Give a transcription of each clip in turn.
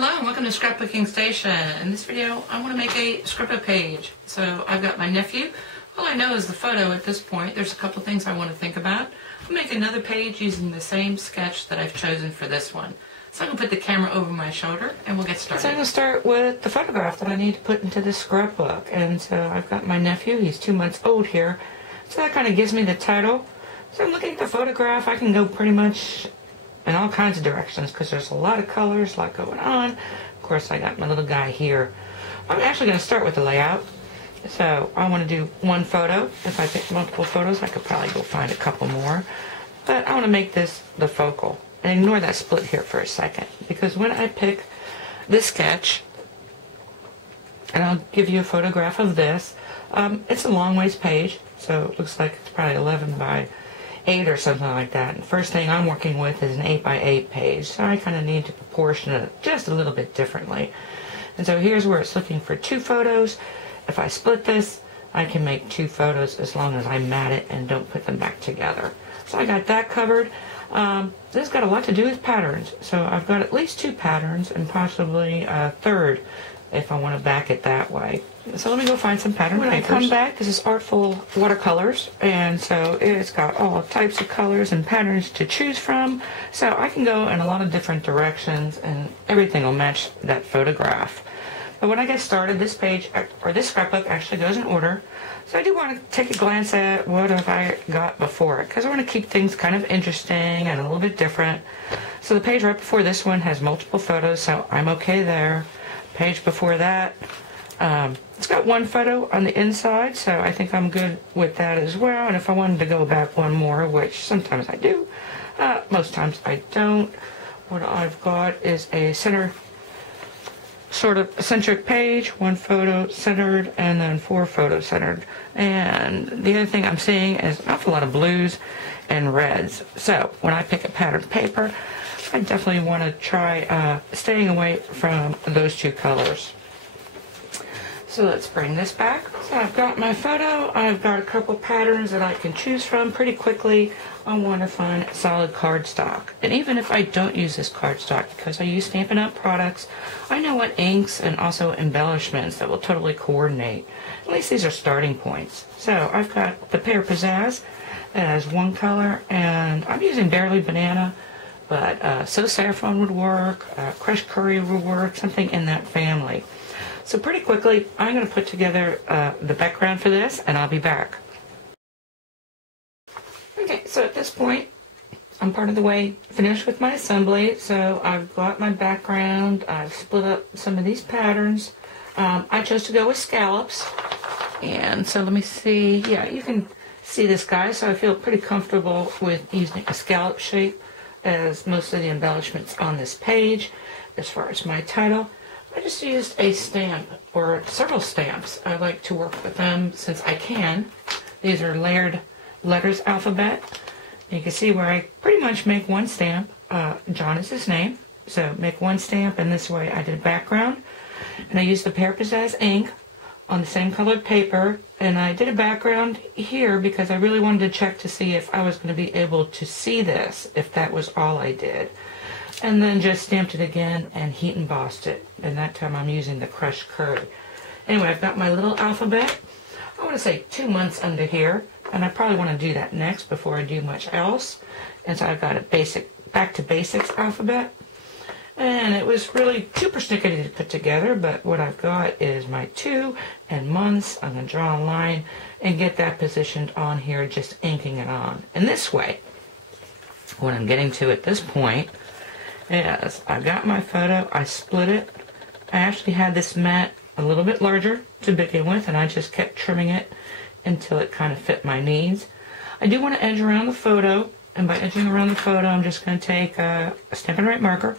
Hello and welcome to Scrapbooking Station. In this video I want to make a scrapbook page. So I've got my nephew. All I know is the photo at this point. There's a couple things I want to think about. I'll make another page using the same sketch that I've chosen for this one. So I'm going to put the camera over my shoulder and we'll get started. So I'm going to start with the photograph that I need to put into this scrapbook. And so I've got my nephew. He's 2 months old here. So that kind of gives me the title. So I'm looking at the photograph. I can go pretty much in all kinds of directions because there's a lot of colors, a lot going on. Of course, I got my little guy here. I'm actually going to start with the layout. So I want to do one photo. If I pick multiple photos, I could probably go find a couple more. But I want to make this the focal. And ignore that split here for a second. Because when I pick this sketch, and I'll give you a photograph of this, it's a long ways page. So it looks like it's probably 11 by 8 or something like that. And first thing I'm working with is an 8 by 8 page. So I kind of need to proportion it just a little bit differently. And so here's where it's looking for 2 photos. If I split this, I can make 2 photos as long as I mat it and don't put them back together. So I got that covered. This has got a lot to do with patterns. So I've got at least 2 patterns and possibly a third if I want to back it that way. So let me go find some pattern papers. When I come back, this is Artful Watercolors, and so it's got all types of colors and patterns to choose from. So I can go in a lot of different directions and everything will match that photograph. But when I get started, this page, or this scrapbook, actually goes in order. So I do want to take a glance at what have I got before it, because I want to keep things kind of interesting and a little bit different. So the page right before this one has multiple photos, so I'm okay there. Page before that, it's got 1 photo on the inside, so I think I'm good with that as well. And if I wanted to go back 1 more, which sometimes I do, most times I don't, what I've got is a center, sort of centric page, 1 photo centered, and then 4 photos centered. And the other thing I'm seeing is an awful lot of blues and reds. So when I pick a pattern paper, I definitely want to try staying away from those 2 colors. So let's bring this back. So I've got my photo. I've got a couple patterns that I can choose from pretty quickly. I want to find solid cardstock. And even if I don't use this cardstock, because I use Stampin' Up! Products, I know what inks and also embellishments that will totally coordinate. At least these are starting points. So I've got the Pear Pizzazz as 1 color, and I'm using Barely Banana, but So Saffron would work, Crushed Curry would work, something in that family. So pretty quickly, I'm going to put together the background for this, and I'll be back. Okay, so at this point, I'm part of the way finished with my assembly. So I've got my background, I've split up some of these patterns. I chose to go with scallops. And so let me see, yeah, you can see this guy, so I feel pretty comfortable with using a scallop shape as most of the embellishments on this page. As far as my title, I just used a stamp or several stamps. I like to work with them since I can. These are layered letters alphabet. You can see where I pretty much make 1 stamp. John is his name, so make 1 stamp, and this way I did a background. And I used the Pear Pizzazz ink on the same colored paper, and I did a background here because I really wanted to check to see if I was going to be able to see this, if that was all I did. And then just stamped it again and heat embossed it, and that time I'm using the Crushed Curry. Anyway, I've got my little alphabet. I want to say 2 months under here, and I probably want to do that next before I do much else. And so I've got a basic, back to basics alphabet. And it was really too persnickety to put together, but what I've got is my 2 and months. I'm going to draw a line and get that positioned on here, just inking it on. And this way, what I'm getting to at this point is I've got my photo, I split it. I actually had this mat a little bit larger to begin with, and I just kept trimming it until it kind of fit my needs. I do want to edge around the photo, and by edging around the photo, I'm just going to take a Stampin' Right marker,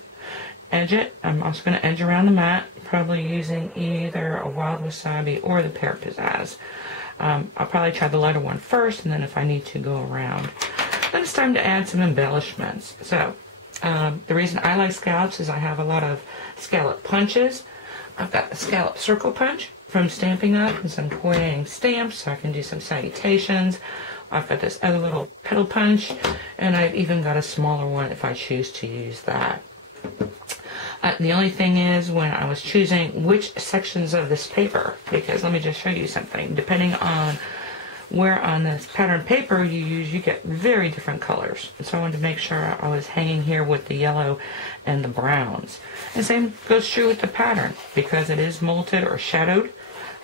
edge it. I'm also going to edge around the mat, probably using either a Wild Wasabi or the Pear Pizzazz. I'll probably try the lighter one first, and then if I need to, go around. Then it's time to add some embellishments. So the reason I like scallops is I have a lot of scallop punches. I've got the scallop circle punch from Stampin' Up! And some pointing stamps, so I can do some salutations. I've got this other little petal punch, and I've even got a smaller one if I choose to use that. The only thing is when I was choosing which sections of this paper, because let me just show you something. Depending on where on this pattern paper you use, you get very different colors. And so I wanted to make sure I was hanging here with the yellow and the browns. And same goes true with the pattern, because it is molted or shadowed.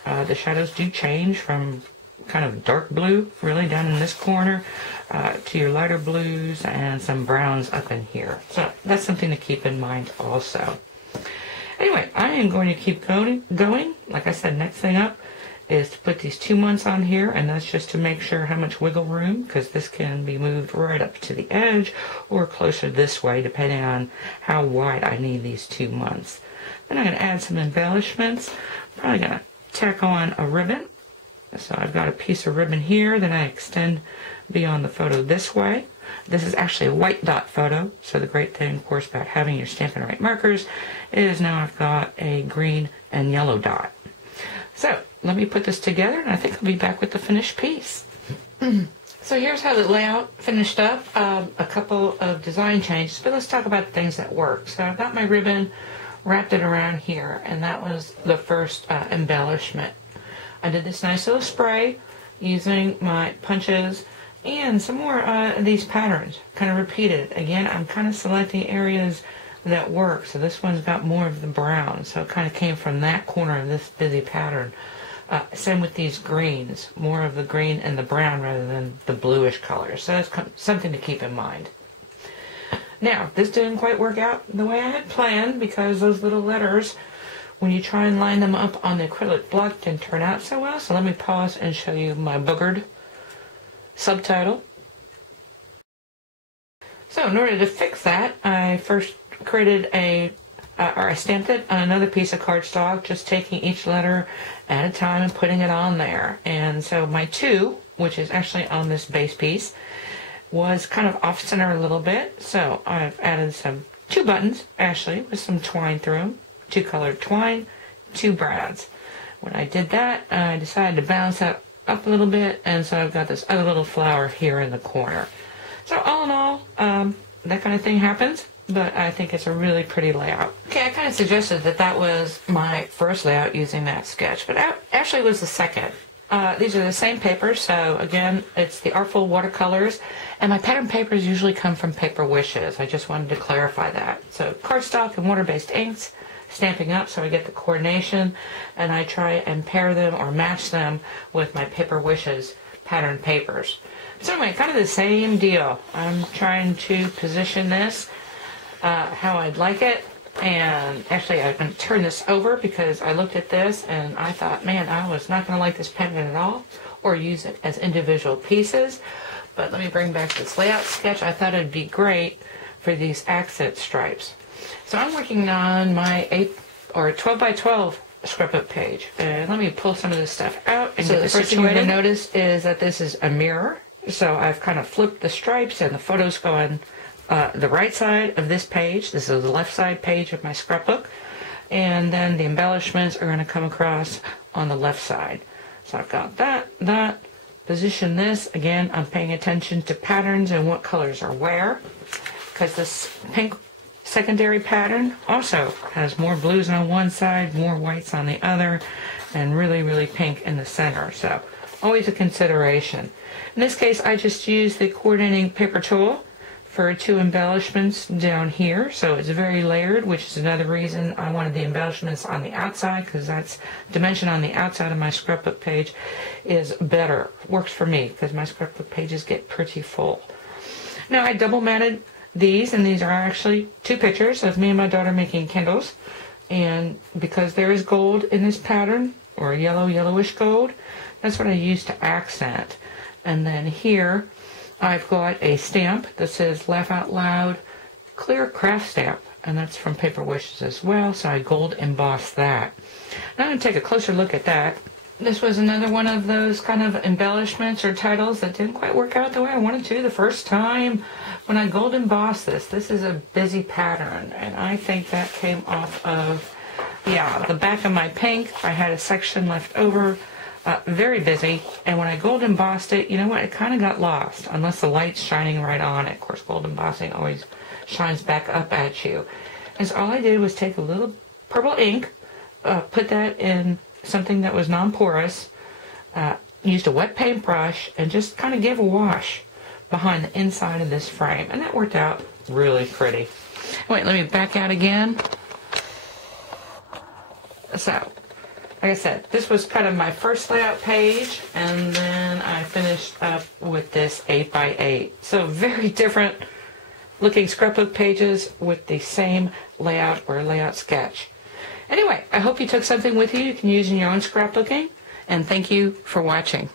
The shadows do change from kind of dark blue, really down in this corner, to your lighter blues and some browns up in here. So that's something to keep in mind also. Anyway, I am going to keep going. Like I said, next thing up is to put these 2 months on here, and that's just to make sure how much wiggle room, because this can be moved right up to the edge or closer this way, depending on how wide I need these 2 months. Then I'm going to add some embellishments. I'm probably going to tack on a ribbon. So I've got a piece of ribbon here that I extend beyond the photo this way. This is actually a white dot photo, so the great thing, of course, about having your Stampin' Right markers is now I've got a green and yellow dot. So let me put this together, and I think I'll be back with the finished piece. So here's how the layout finished up. A couple of design changes, but let's talk about the things that work. So I've got my ribbon, wrapped it around here, and that was the first embellishment. I did this nice little spray using my punches and some more of these patterns, kind of repeated. Again, I'm kind of selecting areas that work. So this one's got more of the brown, so it kind of came from that corner of this busy pattern. Same with these greens, more of the green and the brown rather than the bluish colors. So that's something to keep in mind. Now, this didn't quite work out the way I had planned, because those little letters, when you try and line them up on the acrylic block, didn't turn out so well. So let me pause and show you my boogered subtitle. So in order to fix that, I first created I stamped it on another piece of cardstock, just taking each letter at a time and putting it on there. And so my 2, which is actually on this base piece, was kind of off center a little bit. So I've added 2 buttons, actually, with some twine through them. 2 colored twine, 2 brads. When I did that, I decided to balance that up a little bit, and so I've got this other little flower here in the corner. So all in all, that kind of thing happens, but I think it's a really pretty layout. Okay, I kind of suggested that that was my first layout using that sketch, but actually it was the second. These are the same papers, so again, it's the Artful Watercolors, and my pattern papers usually come from Paper Wishes. I just wanted to clarify that. So cardstock and water-based inks, stamping up so I get the coordination, and I try and pair them or match them with my Paper Wishes pattern papers. So anyway, kind of the same deal. I'm trying to position this how I'd like it, and actually I'm going to turn this over because I looked at this and I thought, man, I was not going to like this pattern at all or use it as individual pieces. But let me bring back this layout sketch. I thought it'd be great for these accent stripes. So I'm working on my 8 or 12 by 12 scrapbook page, and let me pull some of this stuff out. And so the first thing you're going to notice is that this is a mirror. So I've kind of flipped the stripes, and the photos go on the right side of this page. This is the left side page of my scrapbook, and then the embellishments are going to come across on the left side. So I've got that. Position this. Again, I'm paying attention to patterns and what colors are where, because this pink secondary pattern also has more blues on one side, more whites on the other, and really, really pink in the center. So always a consideration. In this case, I just used the coordinating paper tool for 2 embellishments down here. So it's very layered, which is another reason I wanted the embellishments on the outside, because that's dimension on the outside of my scrapbook page is better. Works for me because my scrapbook pages get pretty full. Now I double matted these, and these are actually 2 pictures of me and my daughter making candles. And because there is gold in this pattern, or yellowish gold, that's what I use to accent. And then here I've got a stamp that says Laugh Out Loud clear craft stamp, and that's from Paper Wishes as well, so I gold embossed that. Now I'm going to take a closer look at that. This was another one of those kind of embellishments or titles that didn't quite work out the way I wanted to the first time when I gold embossed this. This is a busy pattern, and I think that came off of, the back of my pink. I had a section left over, very busy, and when I gold embossed it, you know what, it kind of got lost, unless the light's shining right on it. Of course, gold embossing always shines back up at you. is all I did was take a little purple ink, put that in something that was non-porous, used a wet paintbrush, and just kind of gave a wash behind the inside of this frame. And that worked out really pretty. Wait, let me back out again. So, like I said, this was kind of my first layout page, and then I finished up with this 8x8. So very different looking scrapbook pages with the same layout or layout sketch. Anyway, I hope you took something with you can use in your own scrapbooking, and thank you for watching.